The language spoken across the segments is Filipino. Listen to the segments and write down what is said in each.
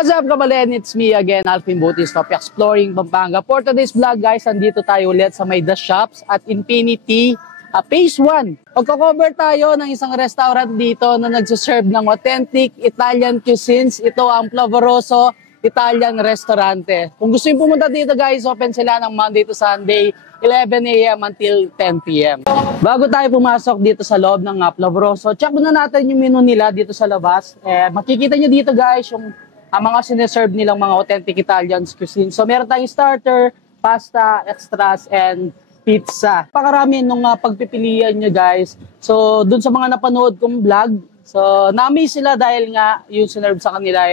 What's up, Kabalen? It's me again, Alvin Butis of Exploring Pampanga. For today's vlog, guys, andito tayo ulit sa may The Shops at Infinity Phase 1. Pagko-cover tayo ng isang restaurant dito na nagsuserve ng authentic Italian cuisines. Ito ang Flavoroso Italian Restaurante. Kung gusto nyo pumunta dito, guys, open sila ng Monday to Sunday, 11 a.m. until 10 p.m. Bago tayo pumasok dito sa loob ng Flavoroso, check muna natin yung menu nila dito sa labas. Makikita nyo dito, guys, yung ang mga sineserve nilang mga authentic Italian cuisine. So meron tayong starter, pasta, extras, and pizza. Pakarami nung pagpipilian nyo, guys. So dun sa mga napanood kong vlog, so na-amaze sila dahil nga yung sinerve sa kanila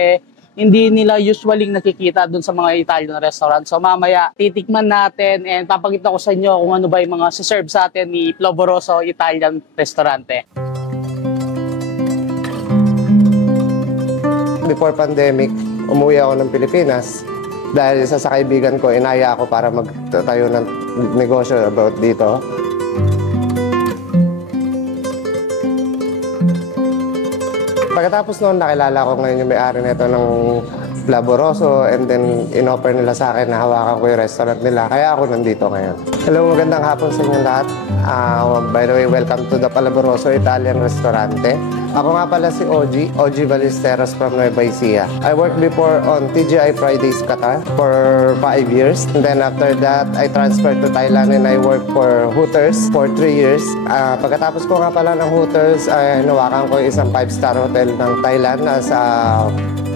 hindi nila usually nakikita dun sa mga Italian restaurant. So mamaya titikman natin and papakita ko sa inyo kung ano ba yung mga siserve sa atin ni Flavoroso Italian Restaurante. Before pandemic, umuwi ako ng Pilipinas dahil isa sa kaibigan ko, inaya ako para magtayo ng negosyo about dito. Pagkatapos noon, nakilala ko ngayon yung may-ari nito ng Flavoroso and then in-offer nila sa akin na hawakan ko yung restaurant nila. Kaya ako nandito ngayon. Hello, magandang hapon sa inyo lahat. By the way, welcome to the Flavoroso Italian Restaurante. Ako nga pala si OG Ballesteros from Nueva Ecija. I worked before on TGI Fridays Qatar for 5 years. And then after that, I transferred to Thailand and I worked for Hooters for 3 years. Pagkatapos ko nga pala ng Hooters, nawakan ko isang 5-star hotel ng Thailand as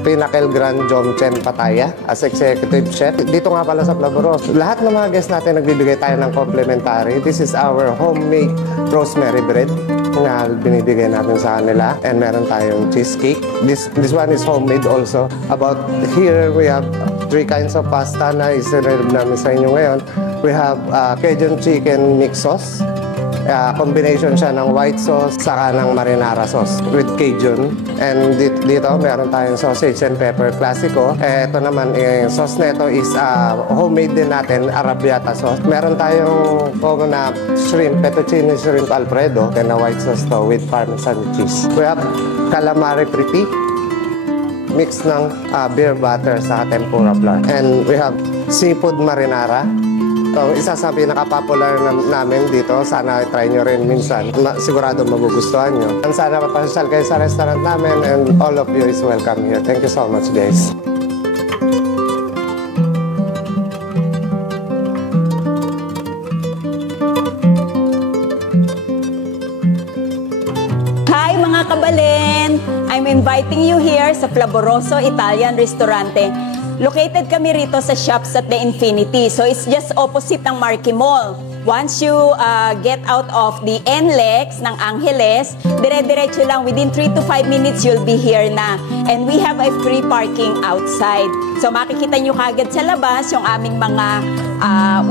Pinnacle Grand Jomchen Pattaya as executive chef. Dito nga pala sa Flavoroso, lahat ng mga guests natin nagbibigay tayo ng complimentary. This is our homemade rosemary bread na binibigay natin sa kanila. And meron tayong cheesecake. This one is homemade also. About here, we have 3 kinds of pasta na isinirve namin sa inyo ngayon. We have Cajun chicken mix sauce. Combination siya ng white sauce saka ng marinara sauce with Cajun. And dito meron tayong sausage and pepper classico. Ito naman, sauce na ito is homemade din natin, arrabbiata sauce. Meron tayong na shrimp, fettuccine shrimp alfredo, and a white sauce to with parmesan cheese. We have calamari fritti, mix ng beer butter sa tempura flour. And we have seafood marinara. Ito, isa sa pinaka-popular namin dito. Sana try nyo rin minsan. Sigurado magugustuhan nyo. Sana mapasyal kayo sa restaurant namin and all of you is welcome here. Thank you so much, guys. Hi mga kabalen! I'm inviting you here sa Flavoroso Italian Restaurante. Located kami rito sa Shops at the Infinity. So it's just opposite ng Marquee Mall. Once you get out of the NLEX ng Angeles, dire-diretso lang, within 3 to 5 minutes, you'll be here na. And we have a free parking outside. So makikita nyo kagad sa labas yung aming mga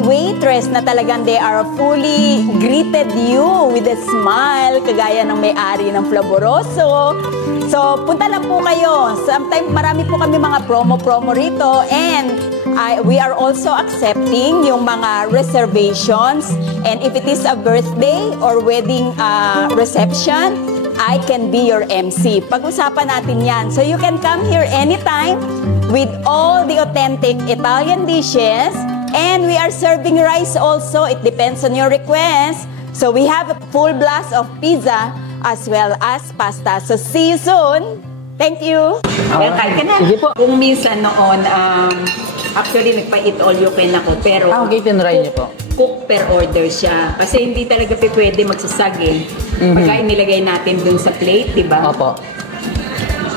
waitress na talagang they are fully greeted you with a smile, kagaya ng may-ari ng Flavoroso. So punta lang po kayo. Sometimes marami po kami mga promo rito and we are also accepting yung mga reservations. And if it is a birthday or wedding reception, I can be your MC. Pag-usapan natin yan. So you can come here anytime with all the authentic Italian dishes. And we are serving rice also. It depends on your request. So we have a full blast of pizza as well as pasta. So see you soon. Thank you. Well, kahit ka na. Sige po. Kung minsan noon, actually nagpa-eat all you can ako. Pero okay, tinry niyo po. Cook per order siya. Kasi hindi talaga pwede magsasag eh. Pagka inilagay natin dun sa plate, di ba? Opo.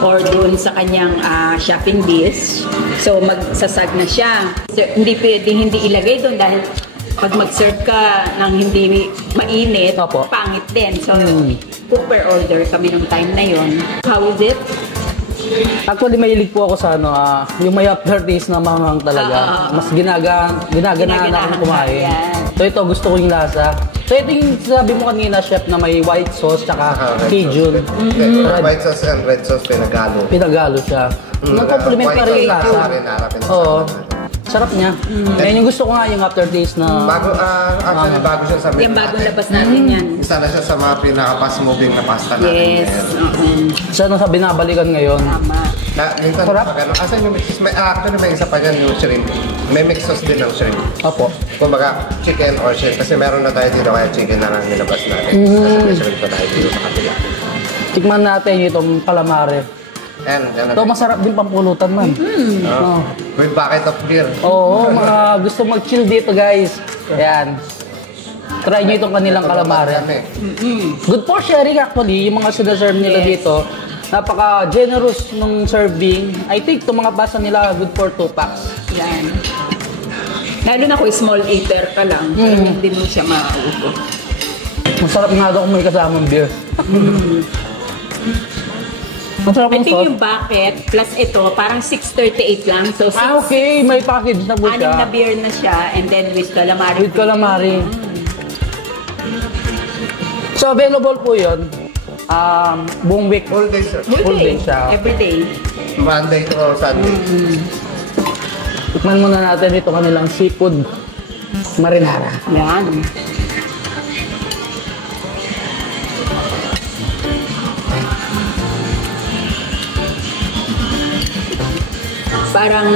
Or dun sa kanyang shopping dish. So magsasag na siya. So, hindi pwede hindi ilagay dun dahil pag mag-serve ka ng hindi mainit, opo, pangit din. So cook per order kami nung time na yon. How is it? Actually, mahilig po ako sa yung may aftertaste na manghang talaga. Mas ginaganahan akong kumain. So ito, gusto ko yung lasa. So ito yung sabi mo kanina, chef, na may white sauce tsaka Cajun. White sauce and red sauce pinagalo. Pinagalo siya. Nag-complement pa rin yung lasa. Oo. Sarap niya. Yan yung gusto ko nga, yung aftertaste na... Actually, bago siya sa... Yung bagong labas natin yan. Isa na siya sa mga pinaka-fast moving na pasta natin. Yes. Siya nang sa binabalikan ngayon. Tama. Minsan, Sarap. asan yung mix? Actually, may isa pa yan yung shrimp. May mix sauce din ng shrimp. Opo. Kumbaga, chicken or shrimp. Kasi meron na tayo dito, kaya chicken na lang nilabas natin. Kasi may shrimp pa tayo dito sa kapila. Tikman natin itong calamari. Yan. Ito masarap din pampulutan man. Oh. With bucket of beer. Oo, mga gusto mag-chill dito guys. Ayan. Try nyo itong kanilang calamari. Good for sharing actually, yung mga sinaserve nila dito. Napaka-generous ng serving. I think itong mga basa nila good for 2 packs. Yan. Lalo na kung small eater ka lang, hindi mo siya maupo. Masarap nga daw kung may kasamang beer. Masarap I yung think sauce. yung bucket plus ito, parang 638 lang. So, Okay, may package na po 6 siya. na beer na siya and then with calamari. With calamari. So, available po yun. Buong week. Full day, sir. Full day siya. Every day. Monday to Sunday. Tikman muna natin ito kanilang seafood marinara. Yan. Parang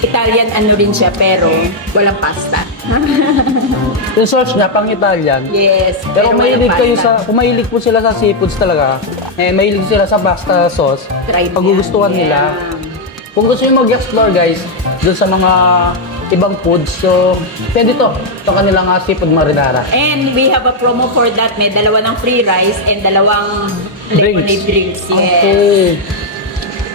Italian ano rin siya pero walang pasta. Yung sauce niya, pang Italian. Yes. Pero kung mahilig walang kayo pasta. kung mahilig po sila sa seafoods talaga, mahilig sila sa pasta sauce, Try mo pagugustuhan yan. nila. Yeah. Kung gusto nyo mag-explore guys, dun sa mga ibang foods, so pwede to. Ito kanilang seafood marinara. And we have a promo for that. May dalawa ng free rice and dalawang lemonade drinks. Yes. Okay.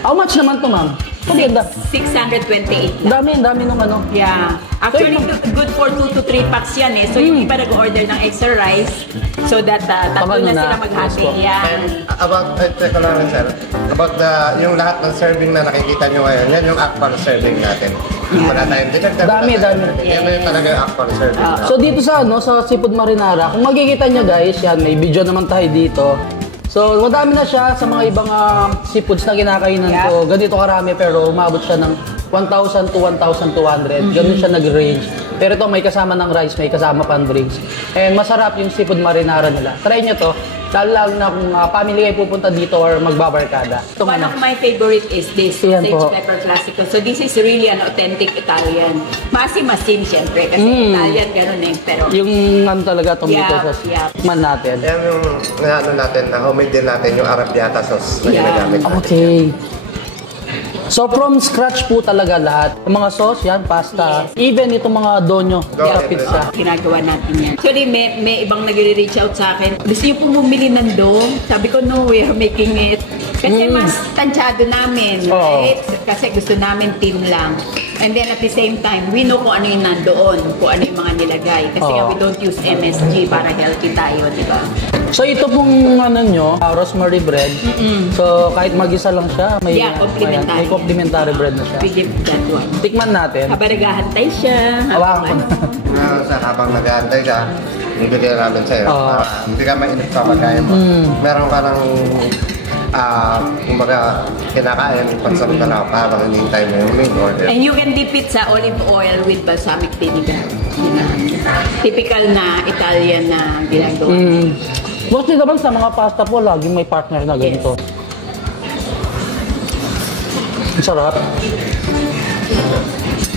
How much naman to ma'am? Paganda. 628 lang. Dami nung ano. Yeah. Actually, good for 2 to 3 packs yan eh. So, yung iba nag-order ng extra rice so that tatlo Baka na na, sila maghati. Yan. And about, teka lang rin, sir. About yung lahat ng serving na nakikita nyo ngayon, yan yung actual serving natin. Wala tayong detector. Dami. Yan yung talaga yung actual serving natin. So dito sa sa seafood marinara, kung makikita nyo guys, yan, may video naman tayo dito. So, madami na siya sa mga ibang seafoods na kinakainan ko. Ganito karami pero umabot siya ng 1,000 to 1,200. Ganun siya nag-range. Pero ito may kasama ng rice, may kasama pang drinks. And masarap yung seafood marinara nila. Try nyo to. Lalo na kung family kayo pupunta dito or magbabarkada. One of my favorite is this Yan sausage po. pepper classico. So this is really an authentic Italian. Masim-masim syempre kasi Italian ganun eh. Pero Yung ano talaga, tomato Yeah, sauce. yeah. Tikman natin. Yan yung ano natin, na homemade din natin yung arrabbiata sauce na Yeah. ginagamit natin. Okay. So from scratch po talaga lahat. Yung mga sauce, yan, pasta. Even itong mga donyo, Yeah. sa pizza. ginagawa natin yan. Actually, may ibang nag-reach out sa akin. Gusto niyo po bumili ng dough? Sabi ko, no, we are making it. Kasi mas tansyado namin, Oo. right? Kasi gusto namin thin lang. And then at the same time, we know kung ano yung nandoon, kung ano yung mga nilagay. Kasi nga, Oo. we don't use MSG para healthy tayo, di ba? So ito pong ano nyo, rosemary bread. So kahit mag-isa lang siya, may, Yeah, complimentary. may complimentary bread na siya. We give that one. Tikman natin. Habang naghahantay siya. Hawakan ko na. Sa habang nag-aantay ka, bibigyan namin sa'yo. Oo. Para hindi ka mainit sa pagkain mo. Meron ka ng kumbaga kinakain pansamantala ka habang hinihintay mo yung main order. And you can dip it sa olive oil with balsamic vinegar. Yun ang typical na Italian na ginagawa. Mostly naman sa mga pasta po, laging may partner na ganito. Ang sarap.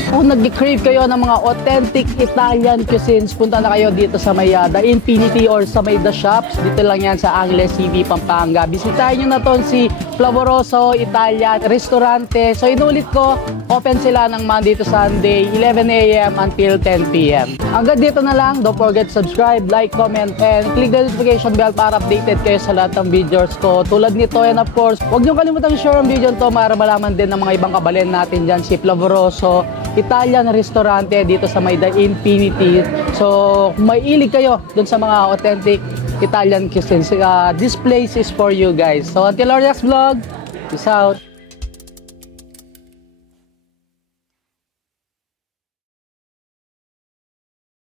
Kung nag-crave kayo ng mga authentic Italian cuisines, punta na kayo dito sa may The Infinity or sa may The Shops. Dito lang yan sa Angeles City, Pampanga. Bisitahin nyo na to si Flavoroso Italian Restaurante. So inulit ko, open sila ng Monday to Sunday, 11 a.m. until 10 p.m. Hanggang dito na lang. Don't forget to subscribe, like, comment, and click the notification bell para updated kayo sa lahat ng videos ko. Tulad nito, and of course, huwag nyo kalimutan share ang video to para malaman din ng mga ibang kabalin natin dyan, si Flavoroso Italian Restaurante dito sa may The Infinity. So, kung may ilig kayo dun sa mga authentic Italian cuisines, this place is for you guys. So, until our next vlog, peace out.